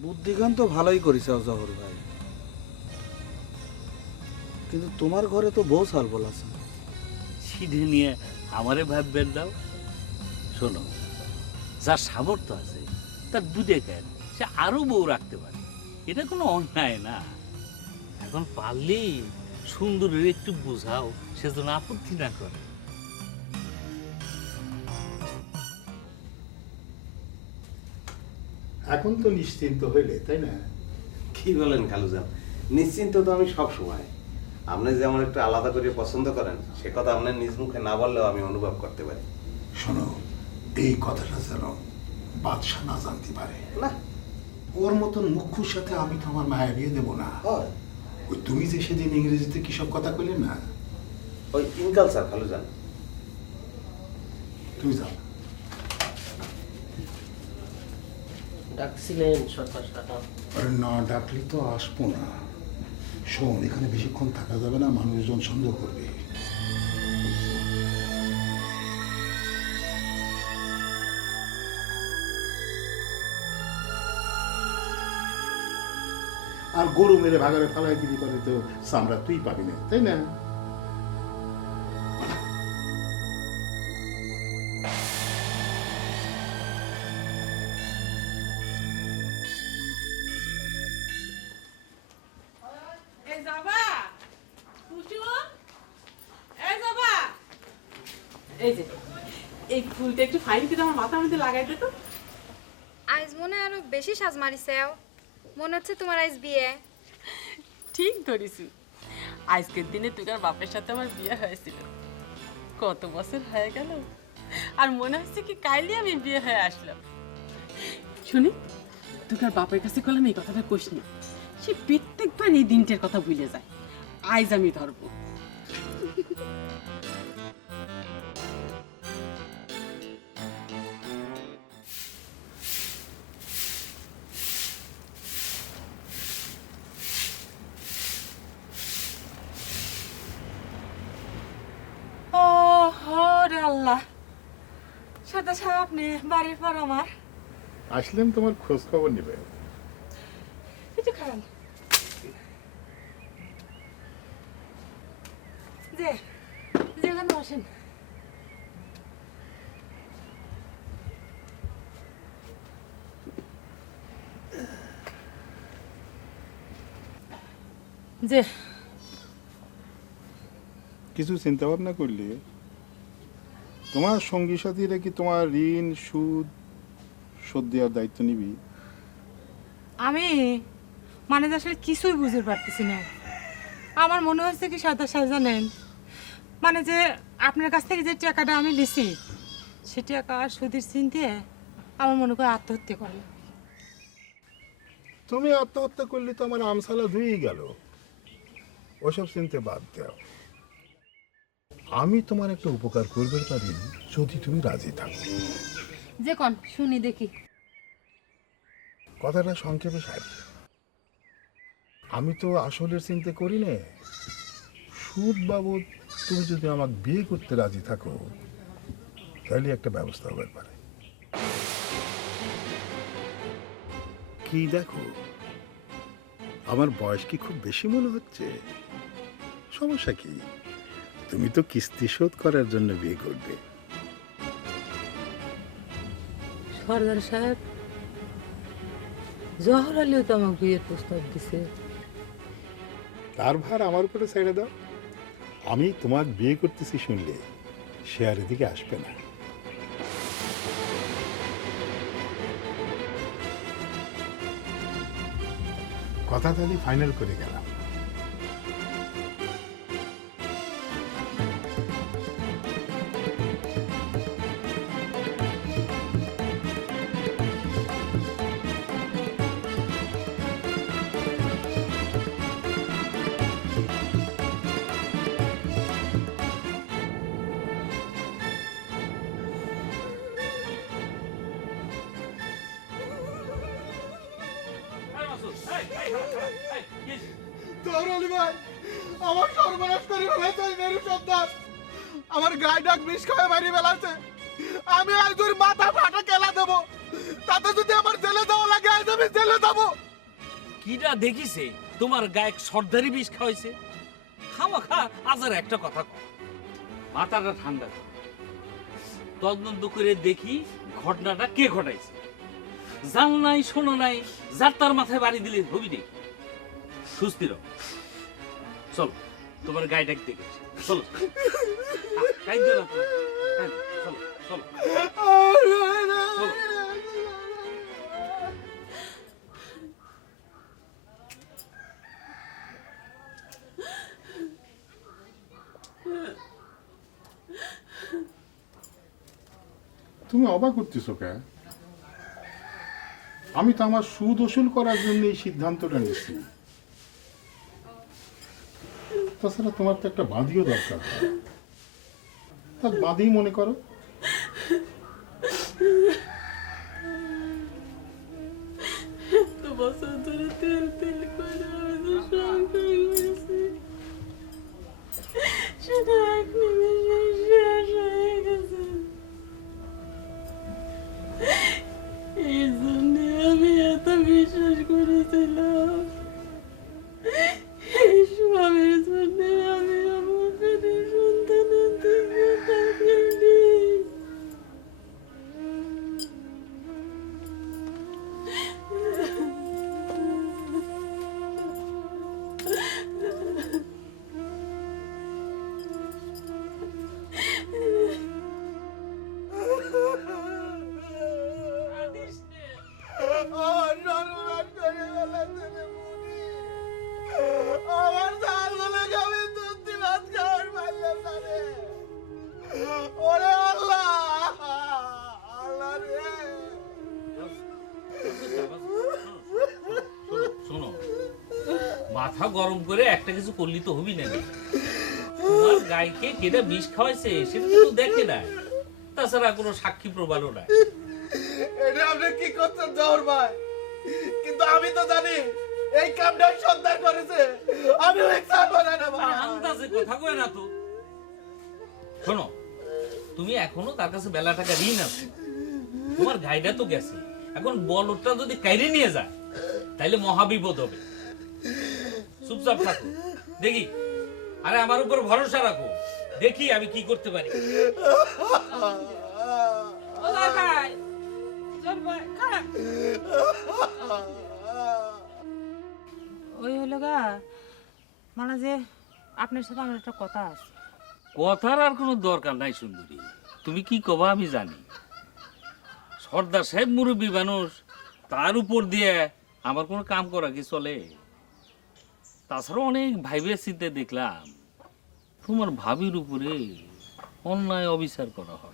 বুদ্ধিজ্ঞান তো ভালোই করিস জহর ভাই, কিন্তু তোমার ঘরে তো বউ সালবল আছে। সিধে নিয়ে আমারে ভাববেন দাও। শোনো, যার সামর্থ্য আছে তার দুধে কেন সে আরো বউ রাখতে পারে, এটা কোনো অন্যায় না। এখন পারলেই সুন্দরের একটু বোঝাও, সে যেন আপত্তি না করে। এখন তো নিশ্চিন্ত হইলে, তাই না? কি বলেন খালুজান, নিশ্চিন্ত তো আমি সব সময়। আপনি যে আমার একটু আলাদা করে পছন্দ করেন সে কথা আপনার নিজ মুখে না বললেও আমি অনুভব করতে পারি। শোনো, এই কথাটা যেন বাদশাহ না জানতে পারে। না, ওর মতন মুখ্যুর সাথে আমি তো আমার মায়ের বিয়ে দেবো না। হয় ওই তুমি যে সেদিন ইংরেজিতে কি সব কথা কইলে না, ওই ইনকালচার খালুজান। তুমি যাও। ডাকছিলেন সরকার কাকা? আরে না ডাকলে তো আসবো না। শোন, এখানে বেশিক্ষণ থাকা যাবে না, মানুষজন সন্দেহ করবে। আর গরু মেরে ভাগারে ফালাই দিলি পরে তো চামড়া তুই পাবি না, তাই না? এই যে এই ফুলটা একটু ফাইন করে আমার মাথার মধ্যে লাগাই দে তো। আজ মনে হয় আরো বেশি সাজ মারিছেও, মনে হচ্ছে তোমার আজ বিয়ে। ঠিক ধরিসু, আজকের দিনে তোর বাপের সাথে আমার বিয়ে হয়েছিল। কত বছর হয়ে গেল, আর মনে হচ্ছে কি কাইলি আমি বিয়ে হয়ে আসলাম। শুনি, তোর বাপের কাছে করলাম এই কথাটা কষনি, সে প্রত্যেকবার এই দিনটার কথা ভুলে যায়। আজ আমি ধরবো। ও রে আল্লাহ, সাদা সাহেব আপনি বাড়ির পর আমার আসলেন তোমার খোঁজ খবর নেবে। কিছু খারাপ যে যেখানে বসেন। যে কিছু চিন্তা ভাবনা করলে তোমার সঙ্গী সাথীরা কি তোমার ঋণ সুদ শোধ দেওয়ার দায়িত্ব নিবি? আমি মানে আসলে কিছুই বুঝতে পারতেছি না। আমার মনে হচ্ছে কি সাদা সাহেব জানেন, মানে যে আপনার কাছ থেকে যে টাকাটা আমি নিছি সে টাকা সুদের চিনতে আমার মনে করে আত্মহত্যা করে। তুমি আত্মহত্যা করলে তো আমার আমসালা ধুয়েই গেল। ওসব চিনতে বাদ দাও। আমি তোমার একটা উপকার করতে পারি যদি তুমি রাজি থাকো। যে কোন শুনি দেখি। কথাটা সংক্ষেপে সারি। আমি তো আসলের চিন্তা করি না। সুদ বাবদ তুমি যদি আমাকে বিয়ে করতে রাজি থাকো তাহলে একটা ব্যবস্থা হতে পারে। কি দেখো, আমার বয়স কি খুব বেশি মনে হচ্ছে? সমস্যা কি? তুমি তো কিস্তি শোধ করার জন্য বিয়ে করবে। সর্দার সাহেব, জহর আলীও তো আমাকে বিয়ের প্রস্তাব দিছে। তার ভার আমার উপরে ছেড়ে দাও। আমি তোমাকে বিয়ে করতেছি শুনলে সে আর এদিকে আসবে না। কথা তাহলে ফাইনাল করে গেলাম। দৌড়ালি ভাই, আমার সর্বনাশ করে ফেলাইছে ওই মেরু সন্তান। আমার গায়ে ডাক বিষ খাওয়া মারি ফেলাছে। আমি আজ ওর মাথা ফাটা কেলা দেবো। তাতে যদি আমার জেলে যাওয়া লাগে আজ আমি জেলে যাবো। কিটা দেখিছে তোমার গায়ে সর্দারি বিষ খাওয়াইছে? খাওয়া খা আজার একটা কথা কও, মাথাটা ঠান্ডা কর। তদন্ত করে দেখি ঘটনাটা কে ঘটাইছে। জানো নাই শোনো নাই, যার তার মাথায় বাড়ি দিলে হবি দেখি। সুস্থির হও। চলো তোমার গাড়িটা দেখেছি, চলো। কাইদো না তুমি, কাইদো। চলো চলো চলো। তুমি অবাক করতেছো কে? আমি তো আমার সুদ ওসুল করার জন্য এই সিদ্ধান্তটা নিচ্ছি। তাছাড়া তোমার তো একটা বাঁধিও দরকার, তা বাঁধি মনে করো। এত বছর ধরে তেল তেল করে আমাদের সংসার করেছি, সেটা এক নিমেষে শেষ হয়ে গেছে। এই জন্য আমি এত বিশ্বাস করেছিলাম, এই স্বামীর জন্য আমি আমার পেটের সন্তানের দিকে তাকাইনি। আমার সর্বনাশ করে ফেলেছে রে বুড়ি। আমার ঝালগুলো আমি দুধি ভাত খাওয়ার পারলাম না রে। ওরে আল্লাহ, আল্লাহ রে। শোনো, মাথা গরম করে একটা কিছু করলি তো হবি না। তোমার গাইকে কেটা বিষ খাওয়াইছে সেটা তো দেখে না, তাছাড়া কোনো সাক্ষী প্রমাণও নাই। এটা আপনি কি করছেন জহর ভাই? কিন্তু আমি তো জানি এই কামটা সন্তান করেছে। আমি ওই ছাড়বো না রে ভাই। আন্দাজে কথা কয় না তো। শোনো, তুমি এখনো তার কাছে বেলা টাকা ঋণ আছে। তোমার গাইডা তো গেছে, এখন বলটা যদি কাইরে নিয়ে যায় তাইলে মহাবিপদ হবে। চুপচাপ থাকো, দেখি। আরে আমার উপর ভরসা রাখো, দেখি আমি কি করতে পারি। ওই হলো গা মানে যে আপনার সাথে আমার একটা কথা আছে। কথার আর কোনো দরকার নাই সুন্দরী, তুমি কি কবা আমি জানি। সর্দার সাহেব মুরব্বী মানুষ, তার উপর দিয়ে আমার কোনো কাম করা কি চলে? তাছাড়া অনেক ভাইবে চিন্তে দেখলাম তোমার ভাবির উপরে অন্যায় অবিচার করা হয়।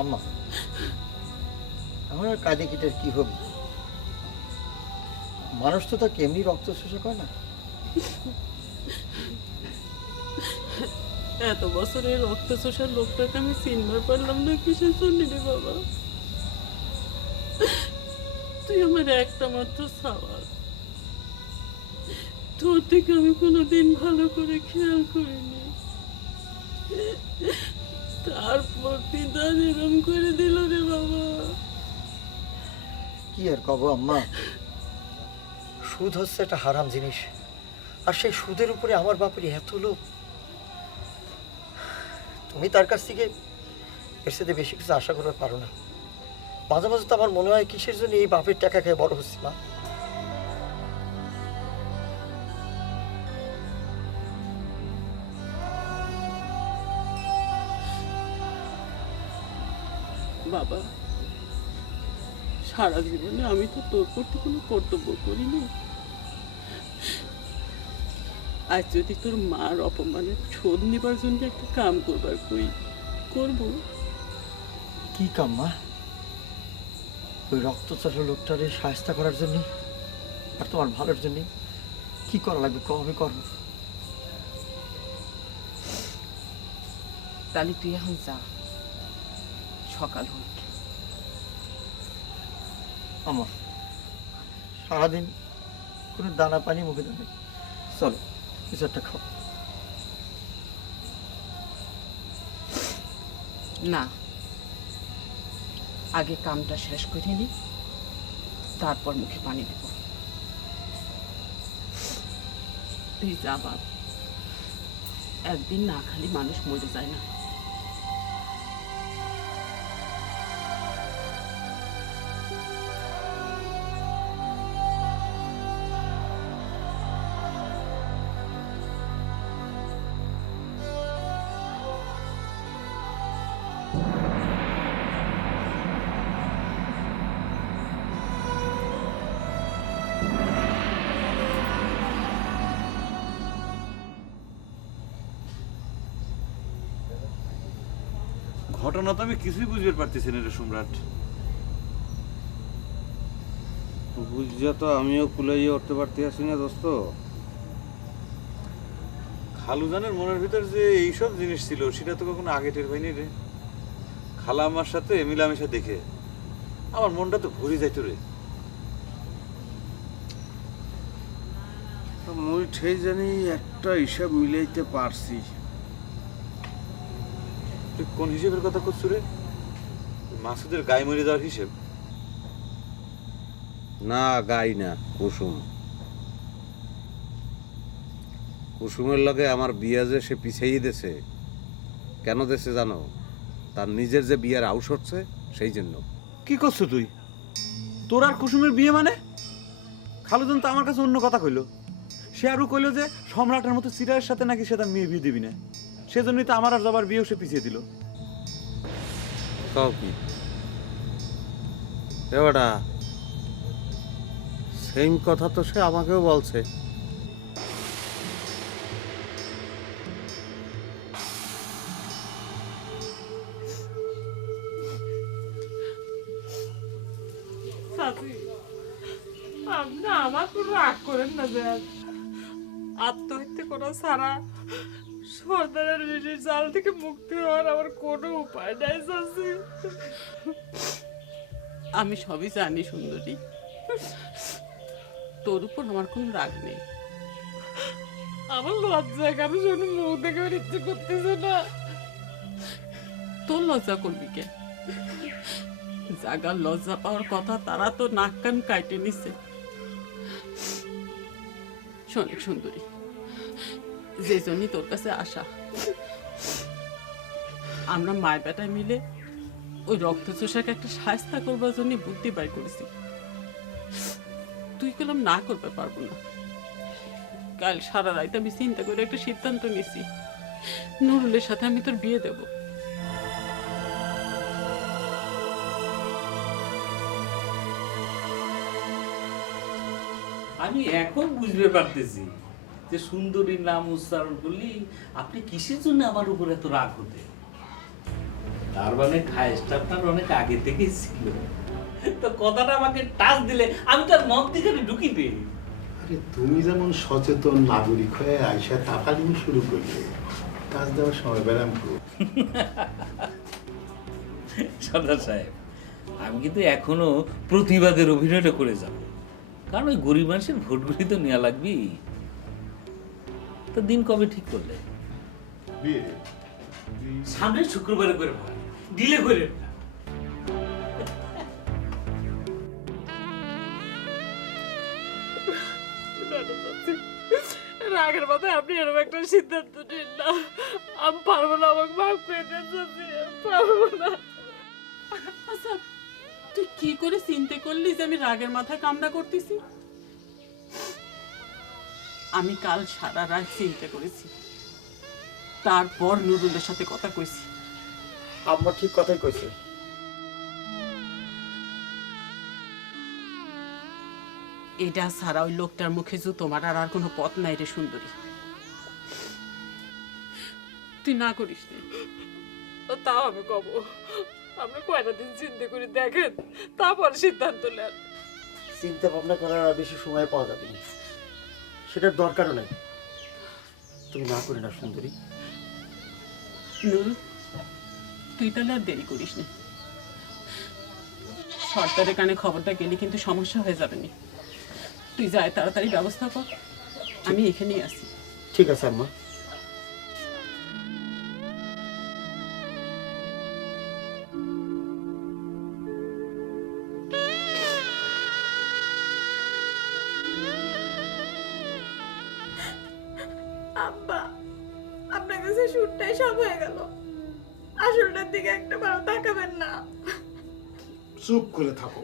আম্মা, আমার আর কাঁদে কিটার কি হবে? মানুষ তো তা কেমনি রক্ত শোষা করে না। এত বছরের রক্ত চোষার লোকটাকে আমি চিনবার পারলাম না কিসের জন্য রে বাবা? তুই আমার একটা মাত্র সাওয়াল, তোর থেকে আমি কোনোদিন ভালো করে খেয়াল করিনি। তারপর পিতান এরম করে দিল রে বাবা। কি আর কব আম্মা, সুদ হচ্ছে একটা হারাম জিনিস, আর সেই সুদের উপরে আমার বাপের এত লোভ। তুমি তার কাছ থেকে এর সাথে বেশি কিছু আশা করতে পারো না। মাঝে মাঝে তো আমার মনে হয় কিসের জন্য এই বাপের টাকা খেয়ে বড় হচ্ছে মা। বাবা, সারা জীবনে আমি তো তোর প্রতি কোনো কর্তব্য করিনি। আজ যদি তোর মার অপমানের শোধ নিবার জন্য একটা কাম করবার কই করব, কি কাম মা? ওই রক্তচোষা লোকটারে সাহায্য করার জন্য আর তোমার ভালোর জন্য কি করা লাগবে কম আমি করবো। তাহলে তুই এখন যা, সকাল হোক। আমার সারাদিন কোনো দানা পানি মুখে দেবে, চলো কিছু একটা খাও। না, আগে কামটা শেষ করে নি, তারপর মুখে পানি দেব। তুই যা বাপ, একদিন না খালি মানুষ মরে যায় না। ঘটনা তো আমি কিছুই বুঝতে পারতেছি না রে সম্রাট। বুঝা তো আমিও কুলাইয়ে উঠতে পারতেছি না দোস্ত। খালুজানের মনের ভিতর যে এইসব জিনিস ছিল সেটা তো কখনো আগে টের পাইনি রে। খালা আমার সাথে মিলামেশা দেখে আমার মনটা তো ভরে যাইতো রে। মুই ঠিক জানি একটা হিসাব মিলাইতে পারছি। তুই কোন হিসেবের কথা করছো রে? মাসুদের গায়ে মরে যাওয়ার হিসেব? না গাই না, কুসুম। কুসুমের লগে আমার বিয়া যে সে পিছাইয়ে দেছে, কেন দেছে জানো? তার নিজের যে বিয়ার আউস হচ্ছে সেই জন্য। কি করছো তুই? তোর আর কুসুমের বিয়ে মানে? খালুজান তো আমার কাছে অন্য কথা কইলো। সে আরও কইলো যে সম্রাটের মতো সিরাজের সাথে নাকি সে তার মেয়ে বিয়ে দিবি না, সেজন্যই তো আমার আর যাবার বিয়েও সে পিছিয়ে দিল। তাও কি এবারটা সেম কথা তো সে আমাকেও বলছে। আপনি আমার কোনো রাগ করেন না যে আত্মহত্যা করা ছাড়া সর্দারের ঋণের জাল থেকে মুক্তি হওয়ার আমার কোনো উপায় নাই চাচি। আমি সবই জানি সুন্দরী, তোর উপর আমার কোনো রাগ নেই। আমার লজ্জা কারো জন্য মুখ দেখার ইচ্ছে করতেছে না। তোর লজ্জা করবি কে? জাগার লজ্জা পাওয়ার কথা তারা তো নাক কান কাটে নিছে। শোনেক সুন্দরী, যে জন্যই তোর কাছে আসা, আমরা মায় বেটায় মিলে ওই রক্তচোষাকে একটা সাহায্য করবার জন্য বুদ্ধি বাই করেছি। তুই কলম না করতে পারবো না। কাল সারা রাত আমি চিন্তা করে একটা সিদ্ধান্ত নিছি, নুরুলের সাথে আমি তোর বিয়ে দেব। আমি এখন বুঝতে পারতেছি যে সুন্দরীর নাম উচ্চারণ করলি আপনি কিসের জন্য আমার উপর এত রাগ হতে। তার মানে খায়েসটা আপনার অনেক আগে থেকেই ছিল। তো কথাটা আমাকে টাচ দিলে আমি তার মন থেকে ঢুকি পেয়ে। আরে তুমি যেমন সচেতন নাগরিক হয়ে আইসা তাকালিম শুরু করলে, কাজ দেওয়ার সময় ব্যারাম করো। সর্দার সাহেব, আমি কিন্তু এখনো প্রতিবাদের অভিনয়টা করে যাব, কারণ ওই গরিব মানুষের ভোটগুলি তো নেওয়া লাগবে। তো দিন কবে ঠিক করলে? বিয়ে সামনের শুক্রবারে করে ভাই, ডিলে করে না। রাগের মাথায় আপনি এরকম একটা সিদ্ধান্ত নিন না। আমি পারবো না, আমাকে মাফ করে দেন চাচি, পারবো না। আচ্ছা, তুই কি করে চিন্তা করলি যে আমি রাগের মাথায় কামনা করতেছি? আমি কাল সারা রাত চিন্তা করেছি, তারপর নুরুলের সাথে কথা কইছি। আম্মা ঠিক কথাই কইছে। এটা ছাড়া ওই লোকটার মুখে জুতো মারার আর কোনো পথ নাই রে সুন্দরী। তুই না করিস নে, তাও আমি কব আপনি কয়টা দিন চিন্তা করে দেখেন, তারপর সিদ্ধান্ত নেন। চিন্তা ভাবনা করার আর বেশি সময় পাওয়া যাবে না, সেটার দরকারও নাই। তুমি না করি না সুন্দরী। নুরু, তুই তাহলে আর দেরি করিস না। সরকারের কানে খবরটা গেলে কিন্তু সমস্যা হয়ে যাবে না। তুই যাই তাড়াতাড়ি ব্যবস্থা কর, আমি এখানেই আছি। ঠিক আছে আম্মা। আব্বা, আপনার কাছে শুটটাই সব হয়ে গেল, আসলটার দিকে একটা ভালো তাকাবেন না। চুপ করে থাকো।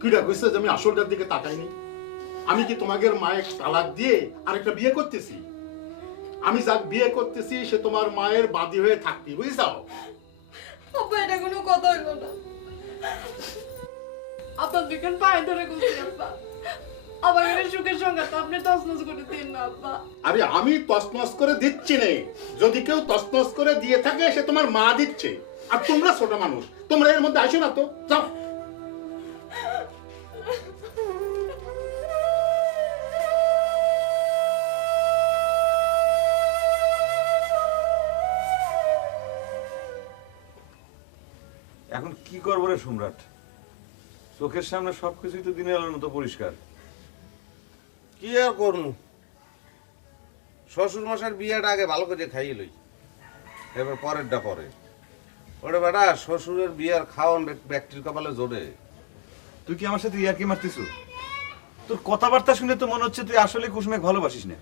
কিডা কইছে যে আমি আসলটার দিকে তাকাইনি? আমি কি তোমাকে মায়ের তালাক দিয়ে আরেকটা বিয়ে করতেছি? আমি যাক বিয়ে করতেছি সে তোমার মায়ের বাদী হয়ে থাকতি, বুঝছাও? আব্বা, এটা কোনো কথা হইলো না। আপনার দুজন পায়ে ধরে করছি আব্বা, আমার এর সুখের সঙ্গে তো আপনি তছনছ করে দিন না আব্বা। আরে আমি তছনছ করে দিচ্ছি না, যদি কেউ তছনছ করে দিয়ে থাকে সে তোমার মা দিচ্ছে। আর তোমরা ছোট মানুষ, তোমরা এর মধ্যে আসো না তো, যাও। এখন কি করবো রে সম্রাট? চোখের সামনে সবকিছুই তো দিনের আলোর মতো পরিষ্কার। কি আর করবো, শ্বশুর মশার বিয়েটা আগে ভালো করে খাইয়ে লই, এবার পরেরটা পরে। ওরে বেটা, শ্বশুরের বিয়ার খাওয়ান ব্যক্তির কপালে জোরে। তুই কি আমার সাথে ইয়ার্কি মারতিস? তোর কথাবার্তা শুনে তো মনে হচ্ছে তুই আসলে কুসুমে ভালোবাসিস না।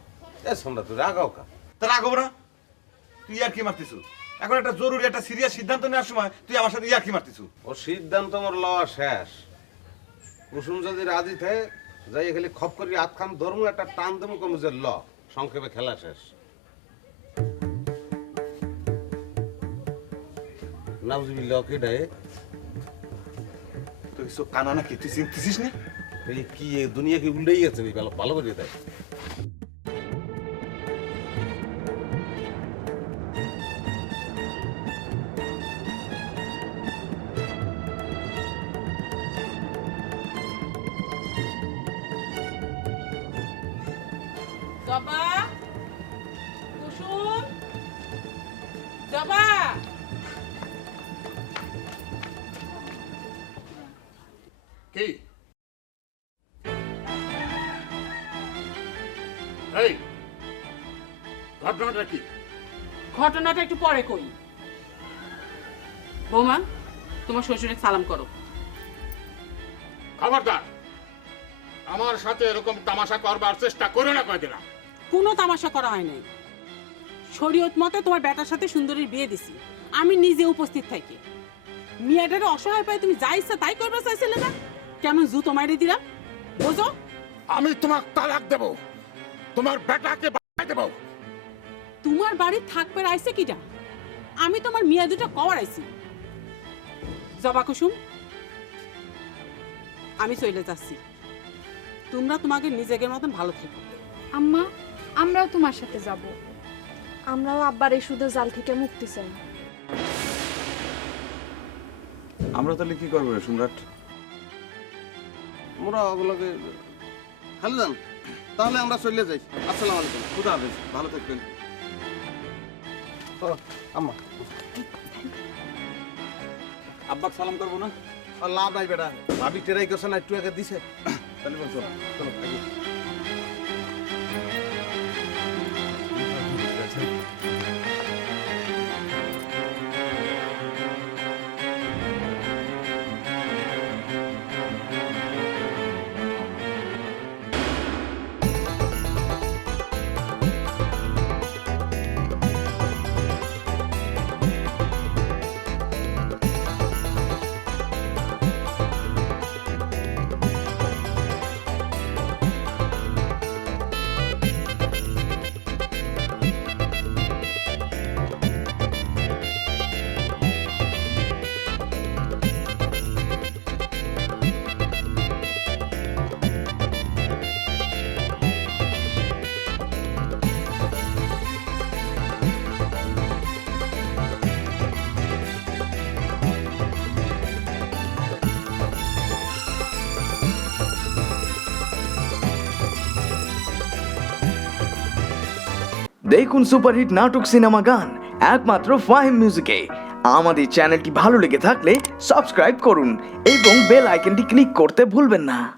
এ সোমরা, তুই রাগাও কা? তার আগব না, তুই ইয়ার্কি মারতিস। এখন একটা জরুরি একটা সিরিয়াস সিদ্ধান্ত নেওয়ার সময় তুই আমার সাথে ইয়ার্কি মারতিস। ও সিদ্ধান্ত মোর লওয়া শেষ। কুসুম যদি রাজি থাকে, যাই খালি খপ করি হাত খাম ধর্ম একটা টান দেবো কমুজের ল, সংক্ষেপে খেলা শেষ। নাউজুবিল্লাহ, কে ডায়ে? তুই সব কানা নাকি? তুই চিনতেছিস না? এই কি এ দুনিয়া কি উল্টেই গেছে? ভালো ভালো করে দেয়। জবা, কুসুম, জবা। কি এই ঘটনাটা কি? ঘটনাটা একটু পরে কই। বৌমা, তোমার শ্বশুরের সালাম করো। খবরদার, আমার সাথে এরকম তামাশা করবার চেষ্টা করো না, কয়ে দিলাম। কোনো তামাশা করা হয় নাই। শরীয়ত মতে তোমার বেটার সাথে সুন্দরীর বিয়ে দিছি, আমি নিজে উপস্থিত থাকি। মিয়াটারে অসহায় পাই তুমি যা ইচ্ছা তাই করবে চাইছিলে না? কেমন জুতো মাইরে দিলাম, বোঝো? আমি তোমাকে তালাক দেব, তোমার বেটাকে বাড়াই দেব। তোমার বাড়ি থাকবে আইছে কিটা? আমি তোমার মিয়া দুটো কওয়ার আইছি। জবা কুসুম, আমি চলে যাচ্ছি। তোমরা তোমাকে নিজেদের মতন ভালো থেকো। আম্মা, আমরাও তোমার সাথে যাব। আমরাও আব্বার এই সুদের জাল থেকে মুক্তি চাই। আমরা তাহলে কি করবো রে সম্রাট? মোরা ওগুলোকে খালি যান, তাহলে আমরা চলে যাই। আসসালামু আলাইকুম। খুদা হাফেজ, ভালো থাকবেন। আম্মা, আব্বাক সালাম করবো না? আর লাভ নাই বেটা, ভাবি টেরাই করছে না, একটু আগে দিছে। তাহলে বলছো চলো। দেখুন সুপারহিট নাটক সিনেমা গান একমাত্র ফাহিম মিউজিকে। আমাদের চ্যানেলটি ভালো লেগে থাকলে সাবস্ক্রাইব করুন এবং বেল আইকনটি ক্লিক করতে ভুলবেন না।